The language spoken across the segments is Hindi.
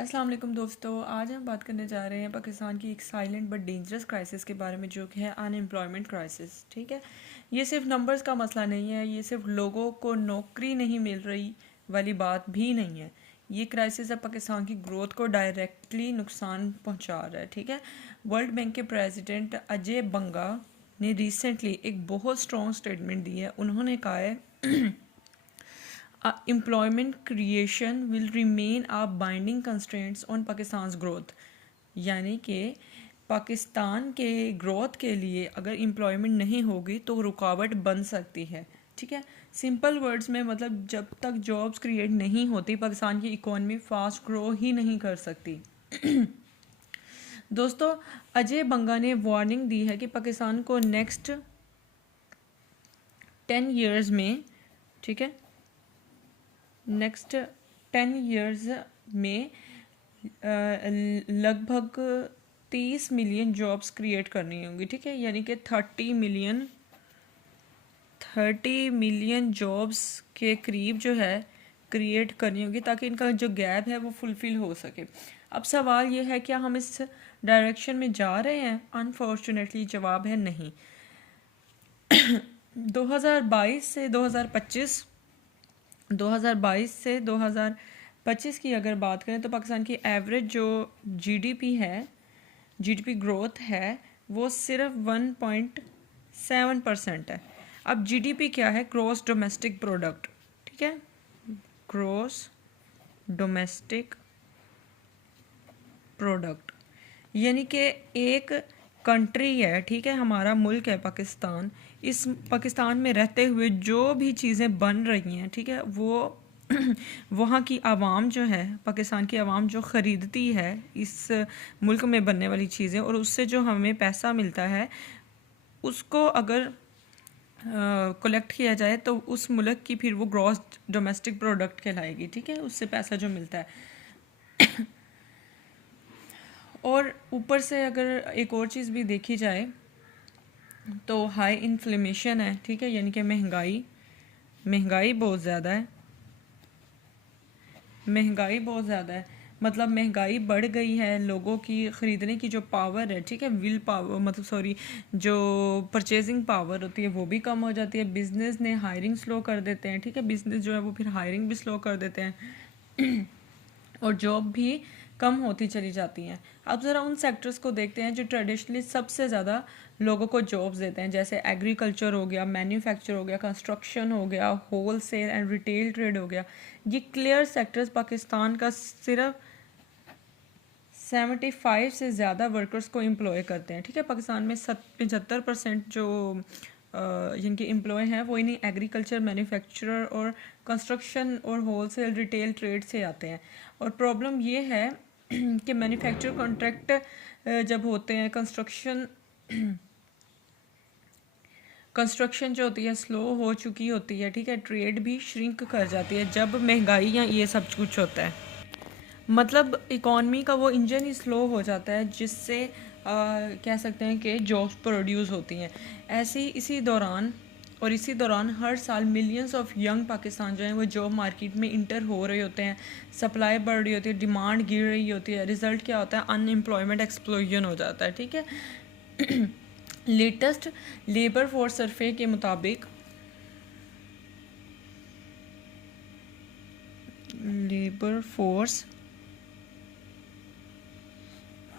अस्सलाम वालेकुम दोस्तों, आज हम बात करने जा रहे हैं पाकिस्तान की एक साइलेंट बट डेंजरस क्राइसिस के बारे में, जो कि है अनएम्प्लॉयमेंट क्राइसिस। ठीक है, ये सिर्फ नंबर्स का मसला नहीं है, ये सिर्फ लोगों को नौकरी नहीं मिल रही वाली बात भी नहीं है। ये क्राइसिस अब पाकिस्तान की ग्रोथ को डायरेक्टली नुकसान पहुंचा रहा है। ठीक है, वर्ल्ड बैंक के प्रेसिडेंट अजय बंगा ने रिसेंटली एक बहुत स्ट्रॉन्ग स्टेटमेंट दी है। उन्होंने कहा है employment creation will remain a binding constraints on Pakistan's growth। यानी कि पाकिस्तान के ग्रोथ के लिए अगर एम्प्लॉयमेंट नहीं होगी तो रुकावट बन सकती है। ठीक है, सिंपल वर्ड्स में मतलब जब तक जॉब्स क्रिएट नहीं होती पाकिस्तान की इकोनॉमी फास्ट ग्रो ही नहीं कर सकती। दोस्तों, अजय बंगा ने वार्निंग दी है कि पाकिस्तान को नेक्स्ट 10 ईयर्स में, ठीक है, नेक्स्ट 10 ईयर्स में लगभग 30 मिलियन जॉब्स क्रिएट करनी होंगी। ठीक है, यानी कि 30 मिलियन जॉब्स के करीब जो है क्रिएट करनी होगी ताकि इनका जो गैप है वो फुलफ़िल हो सके। अब सवाल ये है, क्या हम इस डायरेक्शन में जा रहे हैं? अनफॉर्चुनेटली जवाब है नहीं। 2022 से 2025 की अगर बात करें तो पाकिस्तान की एवरेज जो जीडीपी ग्रोथ है वो सिर्फ 1.7% है। अब जीडीपी क्या है? Gross domestic product. ठीक है, ग्रॉस डोमेस्टिक प्रोडक्ट यानी कि एक कंट्री है, ठीक है, हमारा मुल्क है पाकिस्तान। इस पाकिस्तान में रहते हुए जो भी चीज़ें बन रही हैं, ठीक है, वो वहाँ की आवाम जो है, पाकिस्तान की आवाम जो ख़रीदती है इस मुल्क में बनने वाली चीज़ें और उससे जो हमें पैसा मिलता है उसको अगर कलेक्ट किया जाए तो उस मुल्क की फिर वो ग्रॉस डोमेस्टिक प्रोडक्ट कहलाएगी। ठीक है, उससे पैसा जो मिलता है। और ऊपर से अगर एक और चीज़ भी देखी जाए तो हाई इन्फ्लेमेशन है। ठीक है, यानी कि महंगाई बहुत ज़्यादा है। मतलब महंगाई बढ़ गई है, लोगों की ख़रीदने की जो पावर है, ठीक है, विल पावर मतलब सॉरी जो परचेजिंग पावर होती है वो भी कम हो जाती है। बिज़नेस ने हायरिंग स्लो कर देते हैं। ठीक है, बिज़नेस जो है वो फिर हायरिंग भी स्लो कर देते हैं और जॉब भी कम होती चली जाती हैं। अब ज़रा उन सेक्टर्स को देखते हैं जो ट्रेडिशनली सबसे ज़्यादा लोगों को जॉब्स देते हैं, जैसे एग्रीकल्चर हो गया, मैन्युफैक्चर हो गया, कंस्ट्रक्शन हो गया, wholesale and retail trade हो गया। ये क्लियर सेक्टर्स पाकिस्तान का सिर्फ 75 से ज़्यादा वर्कर्स को एम्प्लॉय करते हैं। ठीक है, पाकिस्तान में 75% जो जिनके एम्प्लॉय हैं वो इन्हीं एग्रीकल्चर, मैन्युफैक्चरर और कंस्ट्रक्शन और होल सेल रिटेल ट्रेड से आते हैं। और प्रॉब्लम ये है कि मैन्युफैक्चर कॉन्ट्रैक्ट जब होते हैं, कंस्ट्रक्शन जो होती है स्लो हो चुकी होती है। ठीक है, ट्रेड भी श्रिंक कर जाती है जब महंगाई या ये सब कुछ होता है। मतलब इकॉनमी का वो इंजन ही स्लो हो जाता है, जिससे कह सकते हैं कि जॉब्स प्रोड्यूस होती हैं। इसी दौरान हर साल मिलियंस ऑफ यंग पाकिस्तान जो हैं वो जॉब मार्केट में इंटर हो रहे होते हैं। सप्लाई बढ़ रही होती है, डिमांड गिर रही होती है। रिज़ल्ट क्या होता है? अनएम्प्लॉयमेंट एक्सप्लोजन हो जाता है। ठीक है, लेटेस्ट लेबर फोर्स सर्वे के मुताबिक लेबर फोर्स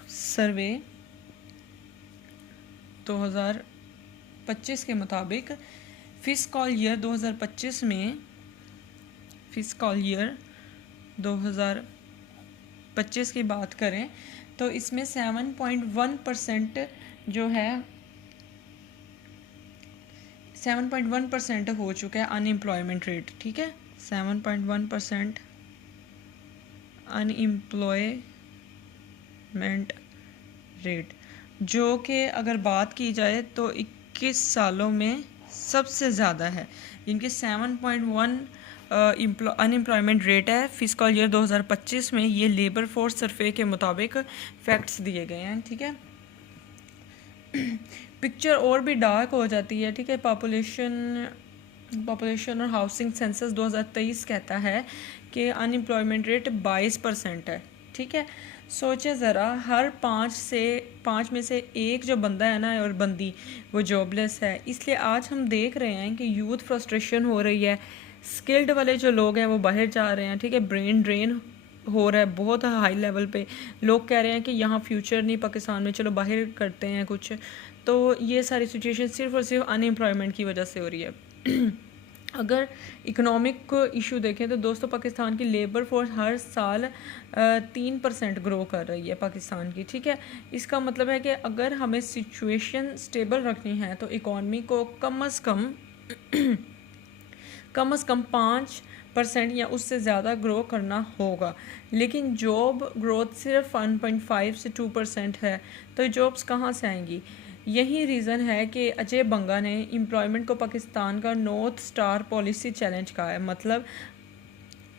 सर्वे 2025 के मुताबिक फिस्कल ईयर 2025 की बात करें तो इसमें 7.1% जो है 7.1% हो चुका है अनएम्प्लॉयमेंट रेट। ठीक है, 7.1% अनएम्प्लॉयमेंट रेट, जो कि अगर बात की जाए तो 21 सालों में सबसे ज़्यादा है। इनके 7.1 अनएम्प्लॉयमेंट रेट है फिस्कल ईयर 2025 में। ये लेबर फोर्स सर्वे के मुताबिक फैक्ट्स दिए गए हैं। ठीक है, पिक्चर और भी डार्क हो जाती है। ठीक है, पॉपुलेशन और हाउसिंग सेंसस 2023 कहता है कि अनएम्प्लॉयमेंट रेट 22% है। ठीक ठीक है। सोचे ज़रा, हर 5 में से एक जो बंदा है ना और बंदी, वो जॉबलेस है। इसलिए आज हम देख रहे हैं कि यूथ फ्रस्ट्रेशन हो रही है, स्किल्ड वाले जो लोग हैं वो बाहर जा रहे हैं, ठीक है। ब्रेन ड्रेन हो रहा है बहुत हाई लेवल पे। लोग कह रहे हैं कि यहाँ फ्यूचर नहीं पाकिस्तान में, चलो बाहर करते हैं कुछ। तो ये सारी सिचुएशन सिर्फ और सिर्फ अनएम्प्लॉयमेंट की वजह से हो रही है। अगर इकोनॉमिक इशू देखें तो दोस्तों, पाकिस्तान की लेबर फोर्स हर साल 3% ग्रो कर रही है पाकिस्तान की, ठीक है। इसका मतलब है कि अगर हमें सिचुएशन स्टेबल रखनी है तो इकॉनमी को कम अज़ कम 5% या उससे ज़्यादा ग्रो करना होगा। लेकिन जॉब ग्रोथ सिर्फ 1.5 से 2% है, तो जॉब्स कहाँ से आएंगी? यही रीज़न है कि अजय बंगा ने एम्प्लॉयमेंट को पाकिस्तान का नॉर्थ स्टार पॉलिसी चैलेंज कहा है। मतलब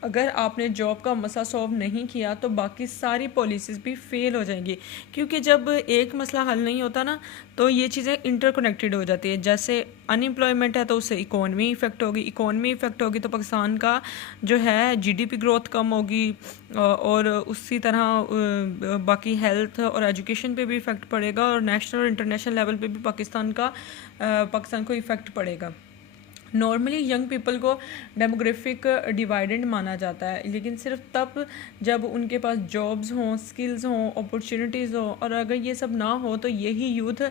अगर आपने जॉब का मसला सॉल्व नहीं किया तो बाकी सारी पॉलिसीज़ भी फेल हो जाएंगी, क्योंकि जब एक मसला हल नहीं होता ना तो ये चीज़ें इंटरकनेक्टेड हो जाती है। जैसे अनएम्प्लॉयमेंट है तो उससे इकोनमी इफ़ेक्ट होगी, इकोनमी इफ़ेक्ट होगी तो पाकिस्तान का जो है जीडीपी ग्रोथ कम होगी, और उसी तरह बाकी हेल्थ और एजुकेशन पे भी इफ़ेक्ट पड़ेगा, और नेशनल और इंटरनेशनल लेवल पे भी पाकिस्तान को इफ़ेक्ट पड़ेगा। नॉर्मली यंग पीपल को डेमोग्राफिक डिवाइडेंड माना जाता है, लेकिन सिर्फ तब जब उनके पास जॉब्स हों, स्किल्स हों, अपॉर्चुनिटीज़ हों, और अगर ये सब ना हो तो यही यूथ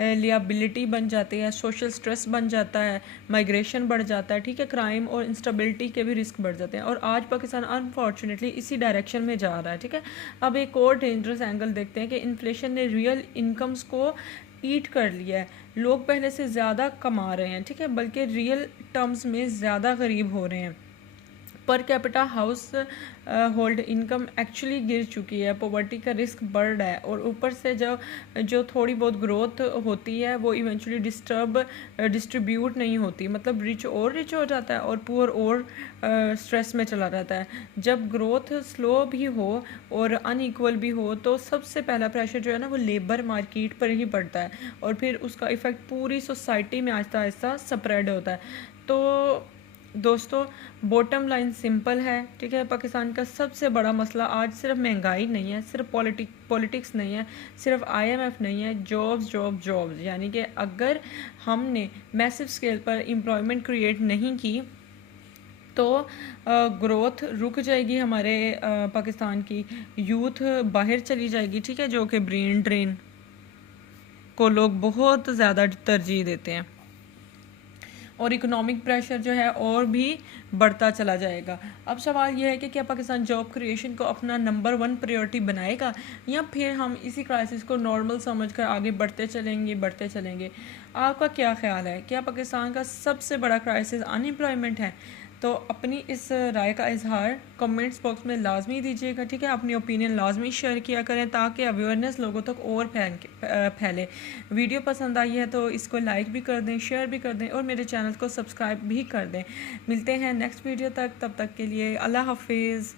लियाबिलिटी बन जाती है, सोशल स्ट्रेस बन जाता है, माइग्रेशन बढ़ जाता है, ठीक है। क्राइम और इंस्टेबिलिटी के भी रिस्क बढ़ जाते हैं, और आज पाकिस्तान अनफॉर्चुनेटली इसी डायरेक्शन में जा रहा है, ठीक है। अब एक और डेंजरस एंगल देखते हैं कि इन्फ्लेशन ने रियल इनकम्स को ईट कर लिया है। लोग पहले से ज़्यादा कमा रहे हैं, ठीक है, बल्कि रियल टर्म्स में ज़्यादा गरीब हो रहे हैं। Per capita house hold income actually गिर चुकी है, पॉवर्टी का रिस्क बढ़ रहा है, और ऊपर से जो थोड़ी बहुत ग्रोथ होती है वो इवेंचुअली डिस्ट्रीब्यूट नहीं होती। मतलब रिच हो जाता है और पुअर और स्ट्रेस में चला जाता है। जब ग्रोथ स्लो भी हो और अनइक्वल भी हो तो सबसे पहला प्रेशर जो है ना वो लेबर मार्केट पर ही पड़ता है, और फिर उसका इफ़ेक्ट पूरी सोसाइटी में आहिस्ता आहिस्ता स्प्रेड होता है। तो दोस्तों, बॉटम लाइन सिंपल है, ठीक है। पाकिस्तान का सबसे बड़ा मसला आज सिर्फ महंगाई नहीं है, सिर्फ पॉलिटिक्स नहीं है, सिर्फ आईएमएफ नहीं है, जॉब्स। यानी कि अगर हमने मैसिव स्केल पर एम्प्लॉयमेंट क्रिएट नहीं की तो ग्रोथ रुक जाएगी हमारे पाकिस्तान की, यूथ बाहर चली जाएगी, ठीक है, जो कि ब्रेन ड्रेन को लोग बहुत ज़्यादा तरजीह देते हैं, और इकोनॉमिक प्रेशर जो है और भी बढ़ता चला जाएगा। अब सवाल यह है कि क्या पाकिस्तान जॉब क्रिएशन को अपना नंबर 1 प्रायोरिटी बनाएगा, या फिर हम इसी क्राइसिस को नॉर्मल समझकर आगे बढ़ते चलेंगे। आपका क्या ख्याल है? क्या पाकिस्तान का सबसे बड़ा क्राइसिस अनएम्प्लॉयमेंट है? तो अपनी इस राय का इजहार कमेंट्स बॉक्स में लाजमी दीजिएगा, ठीक है। अपनी ओपिनियन लाजमी शेयर किया करें ताकि अवेयरनेस लोगों तक और फैले। वीडियो पसंद आई है तो इसको लाइक भी कर दें, शेयर भी कर दें, और मेरे चैनल को सब्सक्राइब भी कर दें। मिलते हैं नेक्स्ट वीडियो तक, तब तक के लिए अल्लाह हाफिज़।